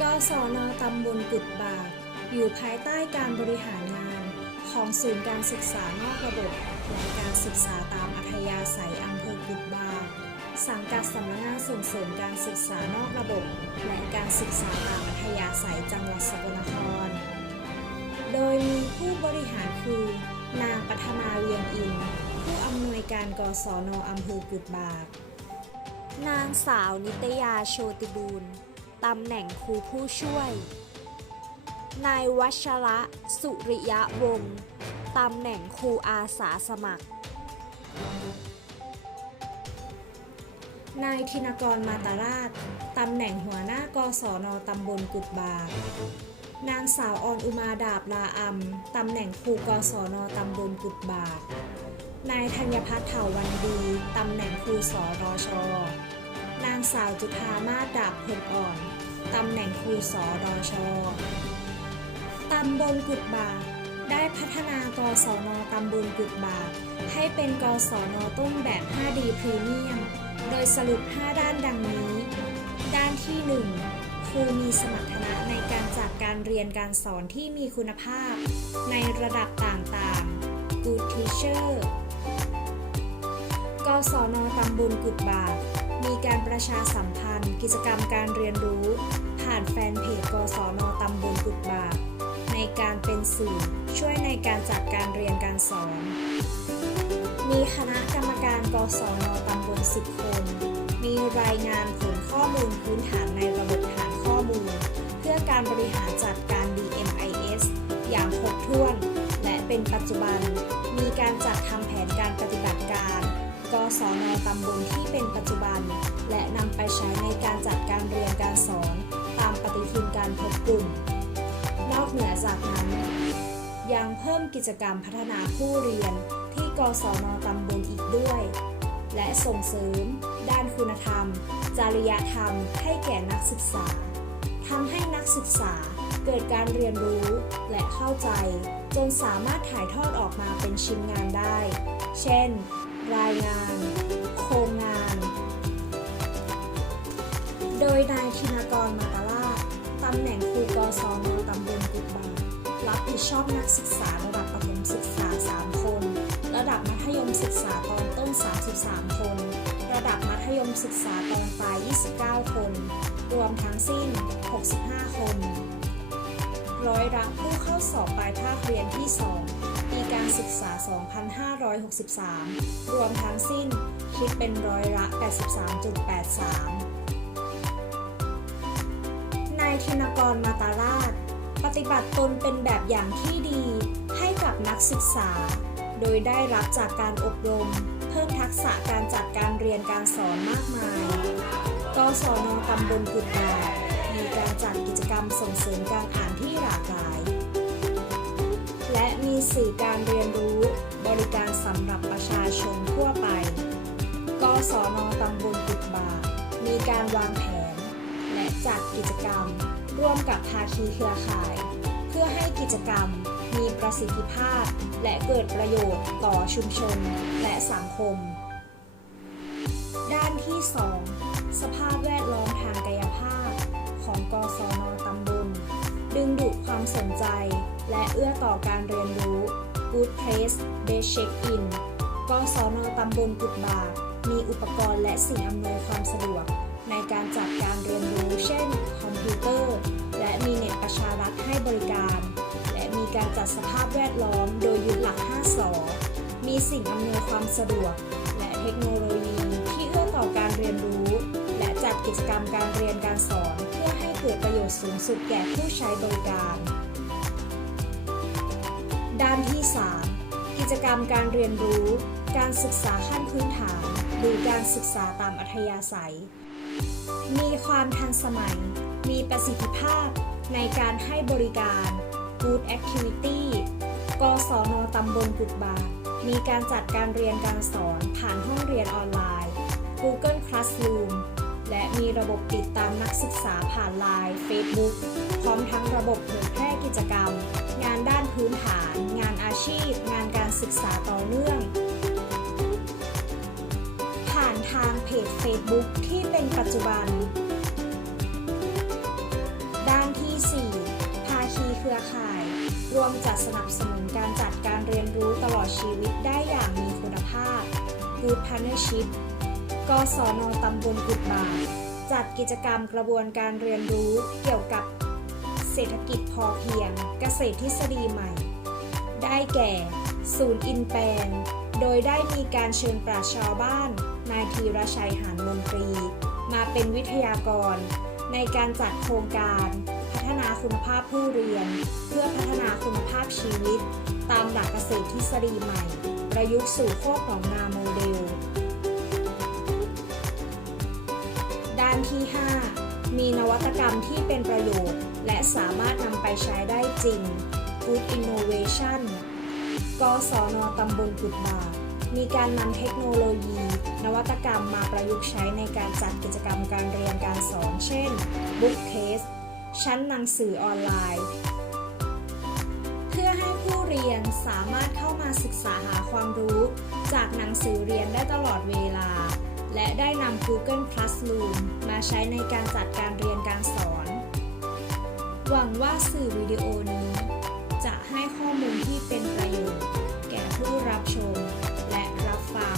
กศนตำบลกุดบาก อยู่ภายใต้การบริหารงาน ของศูนย์การศึกษานอกระบบและการศึกษาตามอัธยาศัยอำเภอกุดบาก สังกัดสำนักงานส่งเสริมการศึกษานอกระบบ และการศึกษาตามอัธยาศัยจังหวัดสกลนคร โดยมีผู้บริหารคือ นางปัทมาเวียงอิน ผู้อำนวยการกศนอำเภอกุดบาก นางสาวนิตยาโชติบูรณ์ ตำแหน่งครูผู้ช่วย นายวัชระสุริยะวงศ์ตำแหน่งครูอาสาสมัคร นายธินกรมาตาราชตำแหน่งหัวหน้ากศนตำบลกุดบากนางสาวออนอุมาดาบลาอัมตำแหน่งครูกศนตำบลกุดบากนายธัญพัฒน์เถาวันดี ตำแหน่งครูสอรอชอางสาวจุธามาดาบพลอ่อน ตำแหน่งครูสอรอชอตำบลกุดบากได้พัฒนากศนตำบลกุดบากให้เป็นกศนต้นแบบ 5D พรีเมียม โดยสรุป 5 ด้านดังนี้ ด้านที่ 1 ครูมีสมรรถนะในการจัดการเรียนการสอนที่มีคุณภาพ ในระดับต่างๆ Good Teacher กศนตำบลกุดบาก มีการประชาสัมพันธ์ กิจกรรมการเรียนรู้ ผ่านแฟนเพจกศนตำบลกุดบากในการเป็นสื่อช่วยในการจัดการเรียนการสอน มีคณะกรรมการกศนตำบล10คน มีรายงานผลข้อมูลพื้นฐานในระบบฐานข้อมูล เพื่อการบริหารจัดการ DMIS อย่างครบถ้วน และเป็นปัจจุบัน มีการจัดทำแผนการปฏิบัติการ กศนตำบลที่เป็นปัจจุบัน และนำไปใช้ในการจัดการเรียนการสอน ตามปฏิทินการพบกลุ่ม นอกเหนือจากนั้น ยังเพิ่มกิจกรรมพัฒนาผู้เรียนที่กศนตำบลอีกด้วย และส่งเสริม ด้านคุณธรรม จริยธรรม ให้แก่นักศึกษาทำให้นักศึกษาเกิดการเรียนรู้และเข้าใจ จนสามารถถ่ายทอดออกมาเป็นชิ้นงานได้ เช่น รายงาน โครงงาน โดยนายธินกรมาตาลาตำแหน่งครูกศนตำบลกุดบางรับผิดชอบนักศึกษาระดับประถมศึกษา 3 คน ระดับมัธยมศึกษาตอนต้น 33 คน ระดับมัธยมศึกษาตอนปลาย 29 คน รวมทั้งสิ้น 65 คน ร้อยละผู้เข้าสอบปลายภาคเรียนที่ 2 ปีการศึกษา 2563 รวมทั้งสิ้นคิดเป็นร้อยละ 83.83 นายธินกรมาตาราช ปฏิบัติตนเป็นแบบอย่างที่ดีให้กับนักศึกษา โดยได้รับจากการอบรม เพิ่มทักษะการจัดการเรียนการสอนมากมายกศนตำบลกุดบามีการจัดกิจกรรมส่งเสริมการอ่าน ที่หลากหลาย และมีสื่อการเรียนรู้บริการสำหรับประชาชนทั่วไปกศนตำบลกุดบา มีการวางแผน และจัดกิจกรรม ร่วมกับภาคีเครือข่าย เพื่อให้กิจกรรมมีประสิทธิภาพ และเกิดประโยชน์ต่อชุมชนและสังคม ด้านที่ 2 สภาพแวด สนใจ และเอื้อต่อการเรียนรู้ Good Place Base Check In กศนตำบลกุดบาก มีอุปกรณ์และสิ่งอำนวยความสะดวก ในการจัดการเรียนรู้ เช่น คอมพิวเตอร์ และมีเน็ตประชารัฐให้บริการ และมีการจัดสภาพแวดล้อมโดยยึดหลัก 5สอมีสิ่งอำนวยความสะดวก และเทคโนโลยีที่เอื้อต่อการเรียนรู้ และจัดกิจกรรมการเรียนการสอน เพื่อให้เกิดประโยชน์สูงสุดแก่ผู้ใช้บริการ ด้านที่ 3 กิจกรรมการเรียนรู้ การศึกษาขั้นพื้นฐาน หรือการศึกษาตามอัธยาศัย มีความทันสมัย มีประสิทธิภาพในการให้บริการ Good Activity กศนตำบลกุดบากมีการจัดการเรียนการสอนผ่านห้องเรียนออนไลน์ Google Classroom และมีระบบติดตามนักศึกษาผ่านไลน์ Facebook พร้อมทั้งระบบเผยแพร่กิจกรรม งานด้านพื้นฐาน งานอาชีพ งานการศึกษาต่อเนื่อง ผ่านทางเพจ Facebook ที่เป็นปัจจุบัน ด้านที่ 4 ภาคีเครือข่าย รวมจัดสนับสนุนการจัดการเรียนรู้ตลอดชีวิตได้อย่างมีคุณภาพ Good Partnership กศนตำบลกุดบาทจัดกิจกรรมกระบวนการเรียนรู้เกี่ยวกับเศรษฐกิจพอเพียงเกษตรทฤษฎีใหม่ ได้แก่ ศูนย์อินแปลงโดยได้มีการเชิญปราชญ์ชาวบ้าน นายธีรชัยหานมนตรี มาเป็นวิทยากร ในการจัดโครงการ พัฒนาคุณภาพผู้เรียน เพื่อพัฒนาคุณภาพชีวิต ตามหลักเกษตรทฤษฎีใหม่ ประยุกต์สู่โคกหนองนาโมเดล ด้านที่ 5 มีนวัตกรรมที่เป็นประโยชน์ และสามารถนำไปใช้ได้จริง Good Innovation กศนตำบลกุดบามีการนำเทคโนโลยี นวัตกรรมมาประยุกต์ใช้ในการจัดกิจกรรมการเรียนการสอน เช่น Bookcase ชั้นหนังสือออนไลน์ เพื่อให้ผู้เรียนสามารถเข้ามาศึกษาหาความรู้ จากหนังสือเรียนได้ตลอดเวลา และได้นำ Google Classroom มาใช้ในการจัดการเรียนการสอน หวังว่าสื่อวิดีโอนี้ จะให้ข้อมูลที่เป็นประโยชน์ แก่ผู้รับชม และรับฟัง